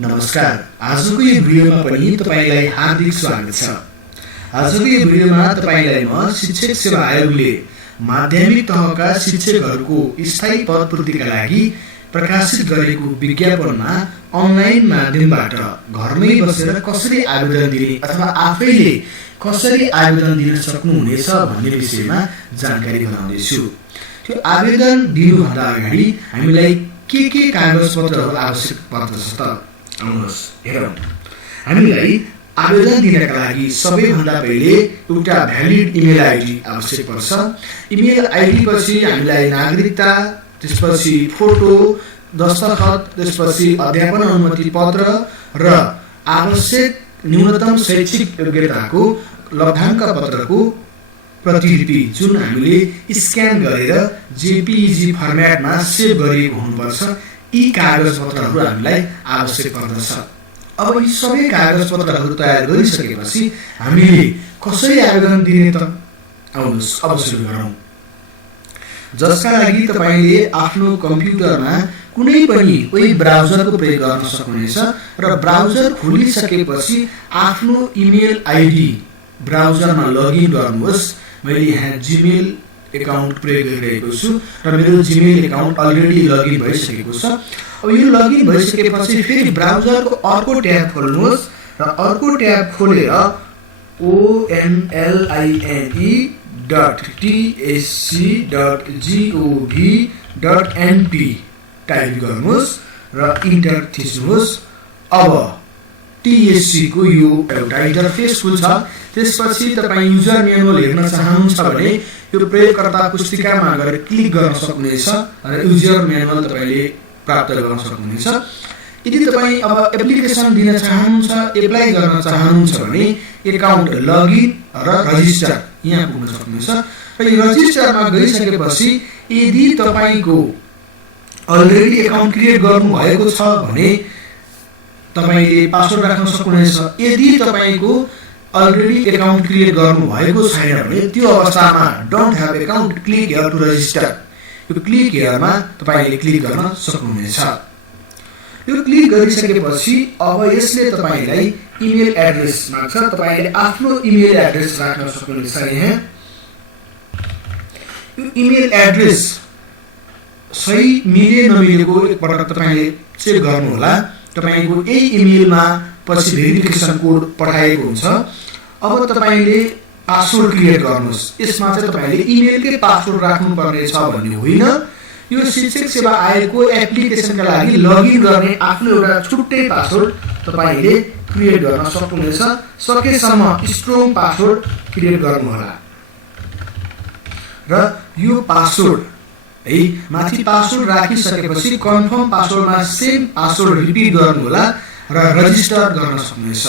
नमस्कार। आजको यो भिडियोमा पनि तपाईलाई हार्दिक स्वागत छ। आजको यो भिडियोमा तपाईलाई म शिक्षक सेवा आयोगले माध्यमिक तहका शिक्षकहरूको स्थायी पद पूर्तिका लागि प्रकाशित गरेको विज्ञापनमा अनलाइन माध्यमबाट घरमै बसेर कसरी आवेदन दिने अथवा आफैले कसरी आवेदन दिन सक्नुहुनेछ भन्ने विषयमा जानकारी गराउँदैछु। त्यो आवेदन दिनुभन्दा अगाडि हामीलाई के कागजपत्रहरू आवश्यक पर्दछ त आउनुहोस् हेरौँ। हामीलाई आवेदन दिनका लागि सबैभन्दा पहिले एउटा भ्यालिड इमेल आइडी आवश्यक पर्छ। इमेल आइडी पछि हामीलाई नागरिकता, त्यसपछि फोटो, दस्तखत, त्यसपछि अध्यापन अनुमति पत्र र आवश्यक न्यूनतम शैक्षिक योग्यताको लभ्याङ्क पत्रको प्रतिलिपि जुन हामीले स्क्यान गरेर जेपीईजी फर्म्याटमा सेभ गरिएको हुनुपर्छ। यी कागजपत्रहरू हामीलाई आवश्यक पर्दछ। अब यी सबै कागजपत्रहरू तयार गरिसकेपछि हामीले कसरी आवेदन दिने त आउनुहोस् अब सुरु गरौँ। जसका लागि तपाईले आफ्नो कम्प्युटरमा कुनै पनि वेब ब्राउजरको प्रयोग गर्न सक्नुहुनेछ र ब्राउजर खोलिसकेपछि आफ्नो इमेल आइडी ब्राउजरमा लगइन गर्नुहोस्। मैले यहाँ जीमेल एकाउन्ट प्रयोग गरिरहेको छु र मेरो जीमेल एकाउन्ट अलरेडी लगइन भइसकेको छ। अब यो लगइन भइसकेपछि फेरि ब्राउजरको अर्को ट्याब खोल्नुहोस् र अर्को ट्याब खोलेर online.tsc.gov.np टाइप गर्नुहोस् र इन्टर थिच्नुहोस्। अब TSC को यो एउटा इन्टरफेस खुल्छ। त्यसपछि तपाईं युजर म्यानुअल हेर्न चाहनुहुन्छ भने यो प्रयोगकर्ता पुस्तिकामा गएर क्लिक गर्न सक्नुहुनेछ र युजर म्यानुअल तपाईले प्राप्त गर्न सक्नुहुनेछ। यदि तपाईं अब एप्लिकेसन दिन चाहनुहुन्छ, एप्लाई गर्न चाहनुहुन्छ भने एकाउन्ट लगइन र रजिस्टर यहाँ पुग्न सक्नुहुन्छ र यो रजिस्टरमा गइसकेपछि यदि तपाईको अलरेडी एकाउन्ट क्रिएट गर्नु भएको छ भने तपाईले पासवर्ड राख्न सक्नुहुनेछ। यदि तपाईको अलरेडी एकाउन्ट क्रिएट गर्नु भएको छैन भने त्यो अवस्थामा don't have account click here to register यो क्लिक हियरमा तपाईले क्लिक गर्न सक्नुहुनेछ। यो क्लिक गरिसकेपछि अब यसले तपाईलाई इमेल एड्रेस माग्छ। तपाईले आफ्नो इमेल एड्रेस राख्न सक्नुहुनेछ। यहाँ यो इमेल एड्रेस सही मिले नमिलेको एकपल्ट तपाईले चेक गर्नु होला। तपाईको यही इमेलमा पछि भेरिफिकेसन कोड पठाएको हुन्छ। अब तपाईले पासवर्ड क्रिएट गर्नुहोस्। यसमा चाहिँ तपाईले इमेलकै पासवर्ड राख्नुपर्ने छ भन्ने होइन। यो शिक्षक सेवा आयोगको एप्लिकेसनका लागि लगइन गर्ने आफ्नो एउटा छुट्टै पासवर्ड तपाईले क्रिएट गर्न सक्नुहुनेछ। सकेसम्म स्ट्रङ पासवर्ड क्रिएट गर्नुहोला र यो पासवर्ड है माथि पासवर्ड राखिसकेपछि कन्फर्म पासवर्डमा सेम पासवर्ड रिपिट गर्नुहोला र रजिस्टर गर्न सक्नुहुनेछ।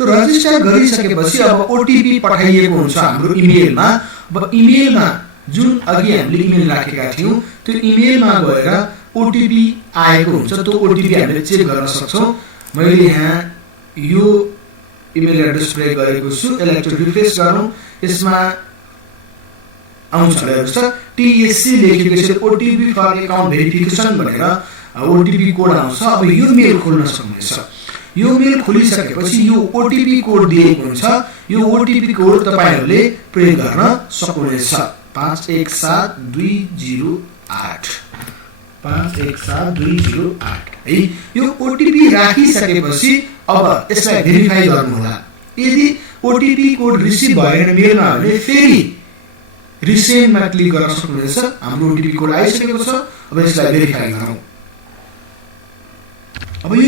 यो रजिस्टर गरिसकेपछि अब ओटीपी पठाइएको हुन्छ हाम्रो इमेलमा। अब इमेलमा जुन अघि हामीले इमेल राखेका थियौं त्यो इमेलमा गएर ओटीपी आएको हुन्छ। त्यो ओटीपी हामीले चेक गर्न सक्छौं। मैले यहाँ यो इमेल एड्रेस प्रयोग गरेको छु। यसलाई रिफ्रेश गरौँ। यसमा आउँछ हेर्नुस् त TSC लेखेको छ ओटीपी फर एकाउन्ट भेरिफिकेसन भनेर ओटीपी कोड आउँछ। अब यो मेल खोल्न सक्नुहुनेछ। यो मेल खोलिसकेपछि यो ओटीपी कोड दिएको हुन्छ। यो ओटीपी कोड तपाईहरुले प्रयोग गर्न सक्नुहुनेछ। 517208 517208 है। यो ओटीपी राखिसकेपछि अब यसलाई भेरिफाई गर्नु होला। यदि ओटीपी कोड रिसिभ भएन मेलमा भने फेरि रिसेन्डमा क्लिक गर्न सक्नुहुनेछ। हाम्रो ओटीपी कोड आइसकेको छ। अब यसलाई भेरिफाई गरौँ। अब यो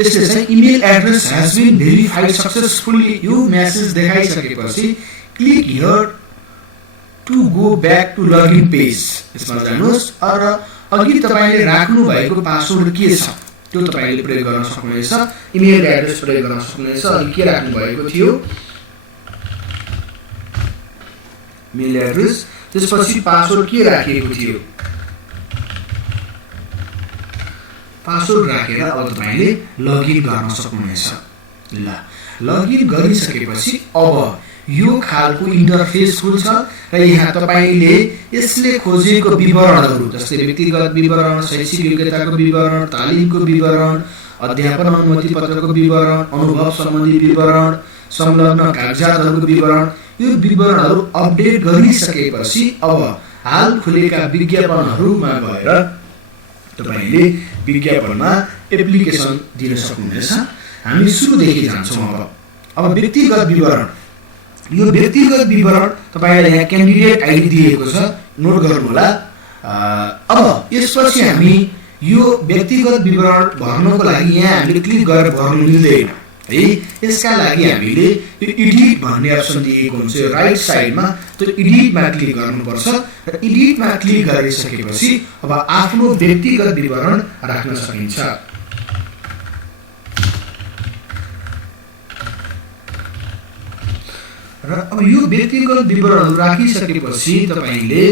यसले चाहिँ email address has been verified successfully यो मेसेज देखाइसकेपछि click here to go back to login page यसमा जानुहोस् र अघि तपाईले राख्नु भएको पासवर्ड के छ त्यो तपाईले प्रयोग गर्न सक्नुहुनेछ। इमेल एड्रेस प्रयोग गर्न सक्नुहुनेछ। अनि के राख्नु भएको थियो मेल एड्रेस, त्यसपछि पासवर्ड के राखिएको थियो पासवर्ड राखेर अब तपाईले लगइन गर्न सक्नुहुनेछ। ल लगइन गरिसकेपछि अब यो खालको इन्टरफेस खुल्छ र यहाँ तपाईले यसले खोजेको विवरणहरू जस्तै व्यक्तिगत विवरण, शैक्षिक योग्यताको विवरण, तालिमको विवरण अध्यापन अनुमति पत्रको विवरण, अनुभव सम्बन्धी विवरण, संलग्न कागजातहरूको विवरण, यो विवरणहरू अपडेट गरिसकेपछि अब हाल खुलेका विज्ञापनहरूमा गएर तपाईले विज्ञापनमा एप्लिकेसन दिन सक्नुहुनेछ। हामी सुरुदेखि जान्छौँ। अब व्यक्तिगत विवरण, यो व्यक्तिगत विवरण तपाईलाई यहाँ क्यान्डिडेट आइडी दिएको छ, नोट गर्नुहोला। अब यसपछि हामी यो व्यक्तिगत विवरण भर्नको लागि यहाँ हामीले क्लिक गरेर भर्नु मिल्दैन है। यसका लागि हामीले यो एडिट भन्ने अप्सन दिएको हुन्छ राइट साइडमा, त्यो एडिटमा क्लिक गर्नुपर्छ र एडिटमा क्लिक गरिसकेपछि अब आफ्नो व्यक्तिगत विवरण राख्न सकिन्छ। र अब यो व्यक्तिगत विवरणहरू राखिसकेपछि तपाईले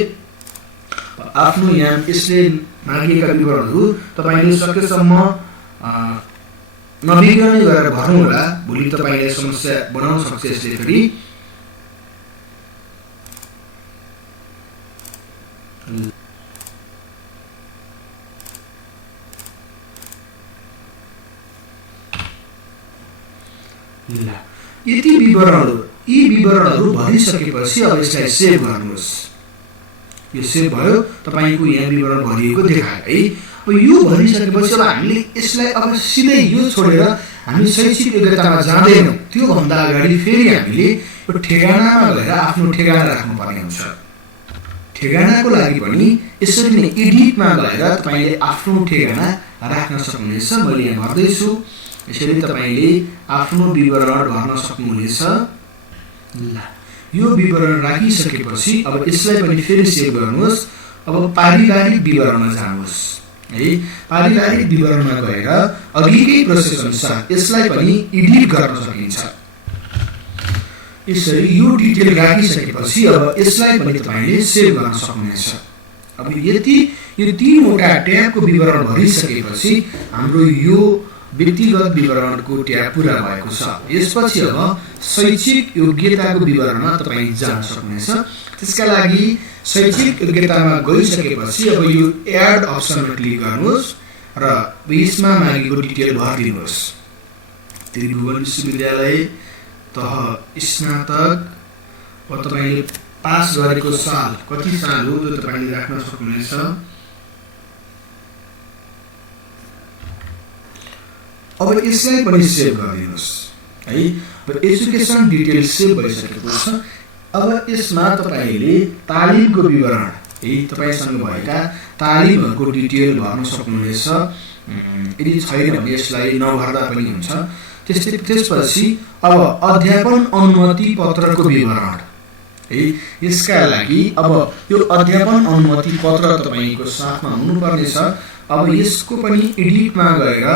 आफ्नो यहाँ यसले मागेका विवरणहरू तपाईले सकेसम्म नबिग्रने गरेर भर्नु होला। भोलि तपाईले समस्या बनाउन सक्छ यसले फेरि। यति विवरणहरू, यी विवरणहरू भरिसकेपछि अब यसलाई सेभ गर्नुहोस्। यो सेभ भयो, तपाईको यहाँ विवरण भरिएको देखायो है। अब यो भरिसकेपछि अब हामीले यसलाई अब सिधै यो छोडेर हामी शैक्षिक योग्यतामा जाँदैनौँ। त्योभन्दा अगाडि फेरि हामीले यो ठेगानामा गएर आफ्नो ठेगाना राख्नुपर्ने हुन्छ। ठेगानाको लागि पनि यसरी नै एडिटमा गएर तपाईले आफ्नो ठेगाना राख्न सक्नुहुनेछ। मैले यहाँ भर्दैछु, यसरी तपाईले आफ्नो विवरण भर्न सक्नुहुनेछ। ल, यो विवरण राखिसकेपछि अब यसलाई पनि फेरि सेभ गर्नुहोस्। अब पारिवारिक विवरणमा जानुहोस् है। पारिवारिक विवरणमा गएर अघिकै प्रोसेस अनुसार यसलाई पनि एडिट गर्न सकिन्छ। यसरी यो डिटेल राखिसकेपछि अब यसलाई पनि तपाईले सेभ गर्न सक्नुहुनेछ। अब यो तीनवटा ट्याबको विवरण भरिसकेपछि हाम्रो यो व्यक्तिगत विवरणको ट्याब पूरा भएको छ। यसपछि अब शैक्षिक योग्यताको विवरणमा तपाईँ जान सक्नुहुनेछ। त्यसका लागि शैक्षिक योग्यतामा गइसकेपछि अब यो एड अप्सनमा क्लिक गर्नुहोस् र यसमा मागेको डिटेल भरिदिनुहोस्। त्रिभुवन विश्वविद्यालय तह स्नातक, तपाईले पास गरेको साल कति साल हो त्यो तपाईले राख्न सक्नुहुनेछ। अब यसलाई पनि सेभ गरिदिनुहोस् है। एजुकेसन डिटेल सेभ भइसकेको छ। अब यसमा तपाईले तालिमको विवरण है, तपाईसँग भएका तालिमहरूको डिटेल भर्न सक्नुहुनेछ। यदि छैन भने यसलाई नभर्दा पनि हुन्छ। त्यसपछि अब अध्यापन अनुमति पत्रको विवरण है। यसका लागि अब यो अध्यापन अनुमति पत्र तपाईको साथमा हुनुपर्ने छ। अब यसको पनि एडिटमा गएर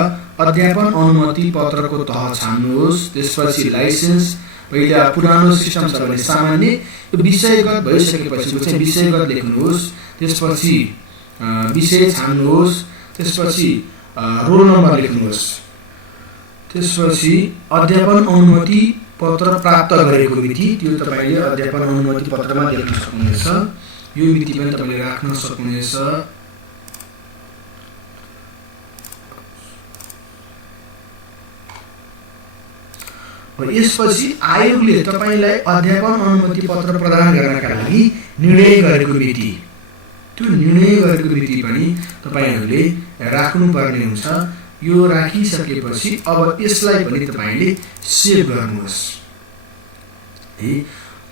अध्यापन अनुमति पत्रको तह छान्नुहोस्। त्यसपछि लाइसेन्स, पहिले पुरानो सिस्टम छ भने सामान्य, यो विषयगत भइसकेपछि चाहिँ विषयगत लेख्नुहोस्। त्यसपछि विषय छान्नुहोस्। त्यसपछि रोल नम्बर लेख्नुहोस्। त्यसपछि अध्यापन अनुमति पत्र प्राप्त गरेको मिति, त्यो तपाईले अध्यापन अनुमति पत्रमा लेख्न सक्नुहुनेछ। यो मिति पनि तपाईले राख्न सक्नुहुनेछ। यसपछि आयोगले तपाईलाई अध्यापन अनुमति पत्र प्रदान गर्नका लागि निर्णय गरेको मिति, त्यो निर्णय गरेको मिति पनि तपाईहरूले राख्नुपर्ने हुन्छ। यो राखिसकेपछि अब यसलाई पनि तपाईले सेभ गर्नुहोस् है।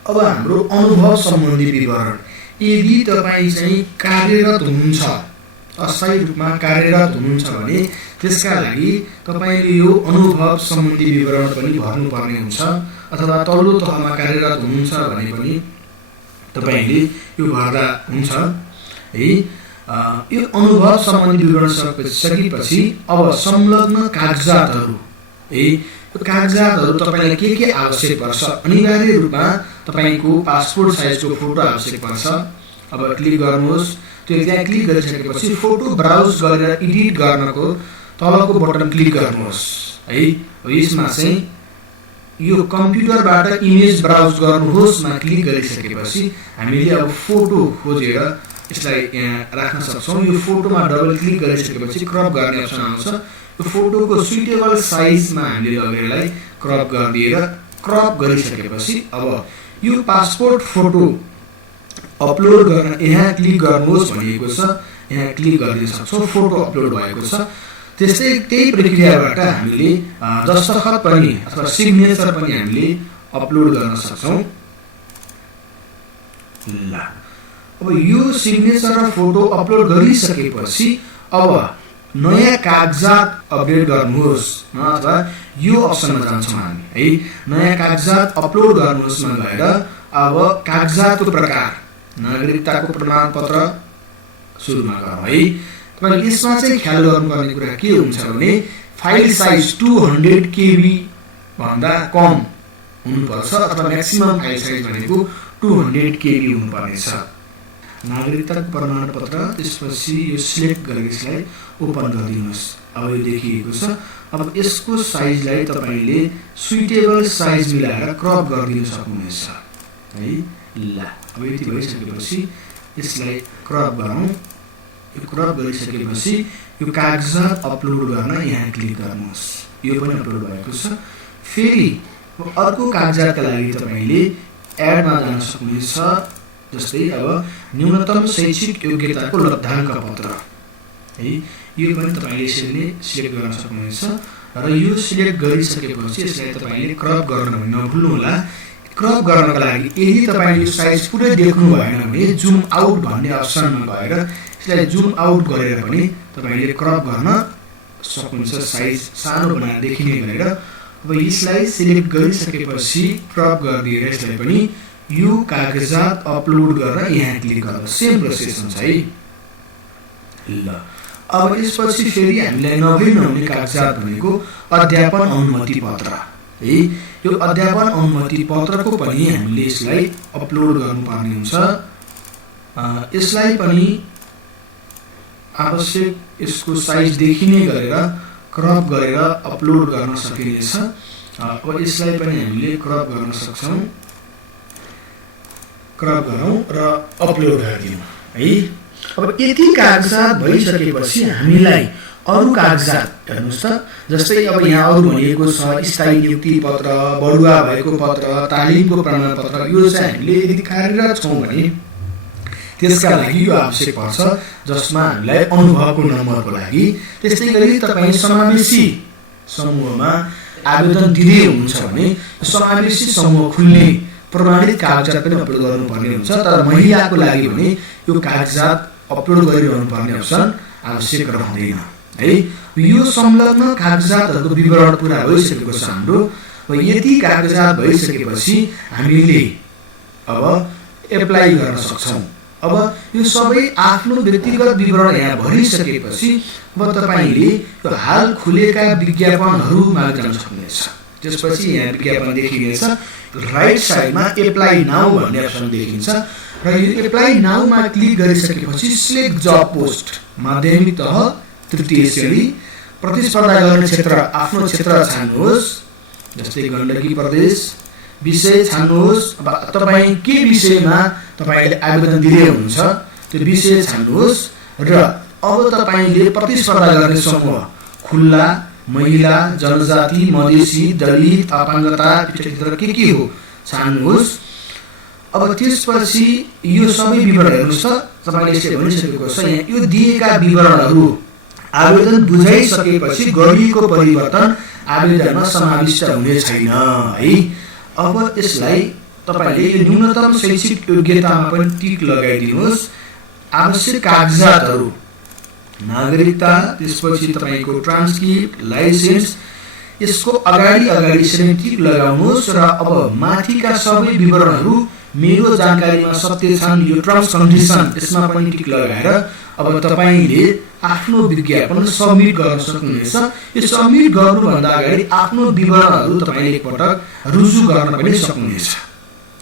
अब हाम्रो अनुभव सम्बन्धी विवरण, यदि तपाईँ चाहिँ कार्यरत हुनुहुन्छ, अस्थायी रूपमा कार्यरत हुनुहुन्छ भने त्यसका लागि तपाईले यो अनुभव सम्बन्धी विवरण पनि भर्नुपर्ने हुन्छ। अथवा तल्लो तहमा कार्यरत हुनुहुन्छ भने पनि तपाईले यो भर्दा हुन्छ है। यो अनुभव सम्बन्धी विवरण सकेपछि अब संलग्न कागजातहरू है। यो कागजातहरू तपाईलाई के आवश्यक पर्छ? अनिवार्य रूपमा तपाईको पासपोर्ट साइजको फोटो आवश्यक पर्छ। अब क्लिक गर्नुहोस्। त्यो त्यहाँ क्लिक गरिसकेपछि फोटो ब्राउज गरेर एडिट गर्नको तलको बटन क्लिक गर्नुहोस् है। यसमा चाहिँ यो कम्प्युटरबाट इमेज ब्राउज गर्नुहोस्मा क्लिक गरिसकेपछि हामीले अब फोटो खोजेर यसलाई यहाँ राख्न सक्छौँ। यो फोटोमा डबल क्लिक गरिसकेपछि क्रप गर्ने अप्सन आउँछ। यो फोटोको सुइटेबल साइजमा हामीले लगेर यसलाई क्रप गरिदिएर क्रप गरिसकेपछि अब यो पासपोर्ट फोटो अपलोड गर्न यहाँ क्लिक गर्नुहोस् भनिएको छ, यहाँ क्लिक गरिदिन सक्छौँ। फोटो अपलोड भएको छ। त्यस्तै त्यही प्रक्रियाबाट हामीले दस्तखत पनि अथवा सिग्नेचर पनि हामीले अपलोड गर्न सक्छौँ। ल अब यो सिग्नेचर र फोटो अपलोड गरिसकेपछि अब नयाँ कागजात अपडेट गर्नुहोस् अथवा यो अप्सनमा जान्छौँ हामी है। नयाँ कागजात अपलोड गर्नुहोस्मा गएर अब कागजातको प्रकार नागरिकताको प्रमाणपत्र सुरुमा गरौँ है। तपाईले यसमा चाहिँ ख्याल गर्नुपर्ने कुरा के हुन्छ भने फाइल साइज 200 KB भन्दा कम हुनुपर्छ अथवा म्याक्सिमम फाइल साइज भनेको 200 KB हुनुपर्नेछ। नागरिकताको प्रमाणपत्र त्यसपछि यो सिलेक्ट गरेर यसलाई ओपन गरिदिनुहोस्। अब यो देखिएको छ। अब यसको साइजलाई तपाईले सुइटेबल साइज मिलाएर क्रप गरिदिन सक्नुहुनेछ है। ल अब यति भइसकेपछि यसलाई क्रप गरौँ। यो क्रप गरिसकेपछि यो कागजात अपलोड गर्न यहाँ क्लिक गर्नुहोस्। यो पनि अपलोड भएको छ। फेरि अर्को कागजातका लागि तपाईले एडमा जान सक्नुहुनेछ। जस्तै अब न्यूनतम शैक्षिक योग्यताको लब्धाङ्क पत्र है। यो पनि तपाईले यसरी सिलेक्ट गर्न सक्नुहुनेछ र यो सिलेक्ट गरिसकेपछि यसलाई तपाईले क्रप गर्न नभुल्नु होला। क्रप गर्नको लागि यदि तपाईले यो साइज पुरै देख्नु भएन भने जुम आउट भन्ने अप्सनमा गएर यसलाई जुम आउट गरेर पनि तपाईले क्रप गर्न सक्नुहुन्छ। साइज सानो बनाएर देखिने गरेर अब यसलाई सिलेक्ट गरिसकेपछि क्रप गरिदिएर यसलाई पनि यो कागजात अपलोड गरेर यहाँ क्लिक गर्दा सेम प्रोसेस हुन्छ है। ल अब यसपछि फेरि हामीलाई नहुने कागजात भनेको अध्यापन अनुमति पत्र है। यो अध्यापन अनुमति पत्रको पनि हामीले यसलाई अपलोड गर्नुपर्ने हुन्छ। यसलाई पनि आवश्यक यसको साइज देखिने गरेर क्रप गरेर अपलोड गर्न सकिनेछ। अब यसलाई पनि हामीले क्रप गर्न सक्छौँ। क्रप गरौँ र अपलोड गरिदिउँ है। अब यति कागजात भइसकेपछि हामीलाई अरु कागजात हेर्नुहोस् त। जस्तै अब यहाँ अरु भनेको छ स्थायी नियुक्ति पत्र, बढुवा भएको पत्र, तालिमको प्रमाणपत्र। यो चाहिँ हामीले यदि कार्यरत छौँ भने त्यसका लागि यो आवश्यक पर्छ, जसमा हामीलाई अनुभवको नम्बरको लागि। त्यस्तै गरी तपाईँ समावेशी समूहमा आवेदन दिँदै हुनुहुन्छ भने समावेशी समूह खुल्ने प्रमाणित कागजात पनि अपलोड गर्नुपर्ने हुन्छ। तर महिलाको लागि भने यो कागजात अपलोड गरिरहनु पर्ने अप्सन आवश्यक रहँदैन है। यो संलग्न कागजातहरूको विवरण पुरा भइसकेको छ हाम्रो। यति कागजात भइसकेपछि हामीले अब एप्लाई गर्न सक्छौँ। अब यो सबै आफ्नो व्यक्तिगत विवरण यहाँ भरिसकेपछि अब तपाईले यो हाल खुलेका विज्ञापनहरूमा जान सक्नुहुनेछ। त्यसपछि यहाँ विज्ञापन देखिनेछ। राइट साइडमा एप्लाई नाउ भन्ने अप्सन देखिन्छ र यो एप्लाई नाउमा क्लिक गरिसकेपछि सिलेक्ट जब पोस्ट माध्यमिक तह तृतीय श्रेणी प्रतिस्पर्धा गर्ने क्षेत्र आफ्नो क्षेत्र छान्नुहोस्। जस्तै गण्डकी प्रदेश विषय छान्नुहोस्। अब तपाईँ के विषयमा तपाईले आवेदन दिँदै हुनुहुन्छ त्यो विषय छान्नुहोस् र अब तपाईले प्रतिस्पर्धा गर्ने समूह खुल्ला, महिला, जनजाति, मधेसी, दलित, अपाङ्गता, पिछडित के हो छान्नुहोस्। अब त्यसपछि यो सबै विवरण हेर्नुहोस् त। तपाईले यसले भनिसकेको छ यहाँ यो दिएका विवरणहरू आवेदन बुझाइसकेपछि गरिएको परिवर्तन आवेदनमा समाविष्ट हुने छैन है। अब यसलाई तपाईले यो न्यूनतम शैक्षिक योग्यतामा पनि टिक लगाइदिनुहोस्। आवश्यक कागजातहरू नागरिकता, त्यसपछि तपाईको ट्रान्सक्रिप्ट, लाइसेन्स, यसको अगाडि यसरी टिक लगाउनुहोस् र अब माथिका सबै विवरणहरू मेरो जानकारीमा सत्य छन्, यो टर्म्स कन्डिसन यसमा पनि टिक लगाएर अब तपाईले आफ्नो विज्ञापन सबमिट गर्न सक्नुहुनेछ। यो सबमिट गर्नुभन्दा अगाडि आफ्नो विवरणहरू तपाईले एकपटक रुजु गर्न पनि सक्नुहुनेछ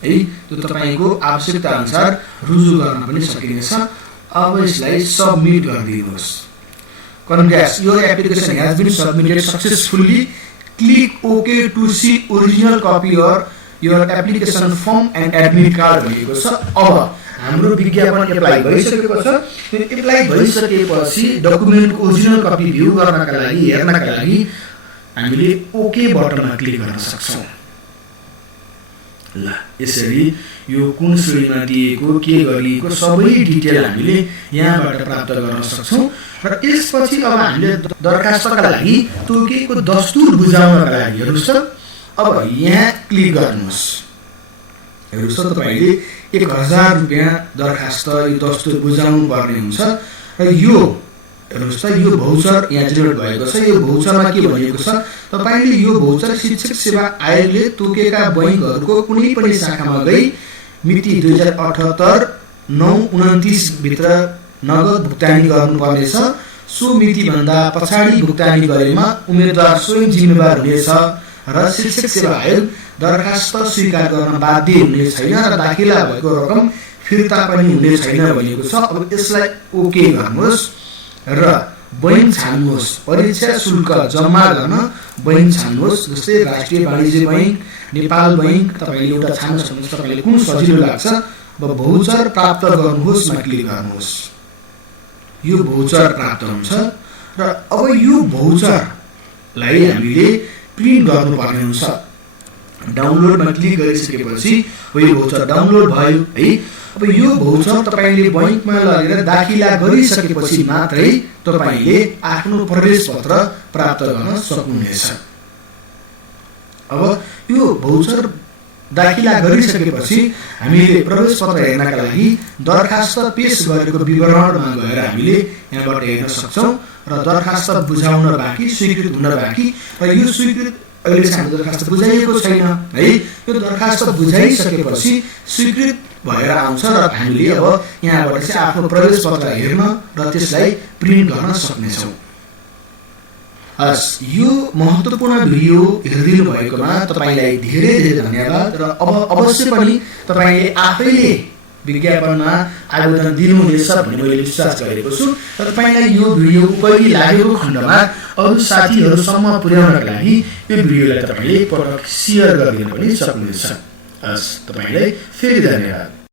है। त्यो तपाईको आवश्यकता अनुसार रुजु गर्न पनि सकिनेछ। अब यसलाई सबमिट गरिदिनुहोस्। Congrats, your application has been submitted successfully. Click OK to see original copy or your application form and admit card भनेको छ। अब हाम्रो विज्ञापन एप्लाई भइसकेको छ। एप्लाई भइसकेपछि डकुमेन्टको ओरिजिनल कपी भ्यू गर्नका लागि हेर्नका लागि हामीले ओके बटनमा क्लिक गर्न सक्छौँ। ल यसरी यो कुन श्रेणीमा दिएको के गरिएको सबै डिटेल हामीले यहाँबाट प्राप्त गर्न सक्छौँ। र यसपछि अब हामीले दरखास्तका लागि तोकिएको दस्तुर बुझाउनका लागि हेर्नुहोस् त अब यहाँ क्लिक गर्नुहोस्। हेर्नुहोस् त तपाईँले 1000 रुपियाँ दरखास्त यो दस्तुर बुझाउनु पर्ने हुन्छ। र यो हेर्नुहोस् त यो भौचर यहाँ जेनेरेट भएको छ। यो भौचरमा के भनेको छ तपाईँले यो भौचर शिक्षक सेवा आयोगले तोकेका बैङ्कहरूको कुनै पनि शाखामा गई मिति 2078-9-29 भित्र नगद भुक्तानी गर्नुपर्नेछ। सो मितिभन्दा पछाडि भुक्तानी गरेमा उम्मेदवार स्वयं जिम्मेवार हुनेछ र शिक्षक सेवा आयोग दरखास्त स्वीकार गर्न बाध्य हुने छैन र दाखिला भएको रकम फिर्ता पनि हुने छैन भनेको छ। अब यसलाई ओके गर्नुहोस् र बैङ्क छान्नुहोस्। परीक्षा शुल्क जम्मा गर्न बैङ्क छान्नुहोस्। जस्तै राष्ट्रिय वाणिज्य बैङ्क, नेपाल बैङ्क तपाईँले एउटा छान्न सक्नुहोस्। तपाईँले कुन सजिलो लाग्छ। अब भौचर प्राप्त गर्नुहोस् मा क्लिक गर्नुहोस्। यो भौचर प्राप्त हुन्छ र अब यो भौचरलाई हामीले प्रिन्ट गर्नुपर्ने हुन्छ। डाउनलोडमा क्लिक गरिसकेपछि यो भौचर डाउनलोड भयो है। अब यो भौचर तपाईँले बैङ्कमा लगेर दाखिला गरिसकेपछि मात्रै तपाईँले आफ्नो प्रवेश पत्र प्राप्त गर्न सक्नुहुनेछ। अब यो भौचर दाखिला गरिसकेपछि हामीले प्रवेश पत्र हेर्नका लागि दरखास्त पेश गरेको विवरणमा गएर हामीले यहाँबाट हेर्न सक्छौँ। र दरखास्त बुझाउन बाँकी, स्वीकृत हुन बाँकी र यो स्वीकृत अहिलेसम्म दरखास्त बुझाइएको छैन है। यो दरखास्त बुझाइसकेपछि स्वीकृत भएर आउँछ र हामीले अब यहाँबाट चाहिँ आफ्नो प्रवेश पत्र हेर्न र त्यसलाई प्रिन्ट गर्न सक्नेछौँ। हस्, यो महत्त्वपूर्ण भिडियो हेरिदिनु भएकोमा तपाईँलाई धेरै धेरै धन्यवाद। र अब अवश्य पनि तपाईँले आफैले विज्ञापनमा आवेदन दिनुहुनेछ भन्ने मैले विश्वास गरेको छु। र तपाईँलाई यो भिडियो उपयोगी लागेको खण्डमा अरू साथीहरूसम्म पुर्याउनका लागि यो भिडियोलाई तपाईँले पटक सेयर गरिदिन पनि सक्नुहुनेछ। हस्, तपाईँलाई फेरि धन्यवाद।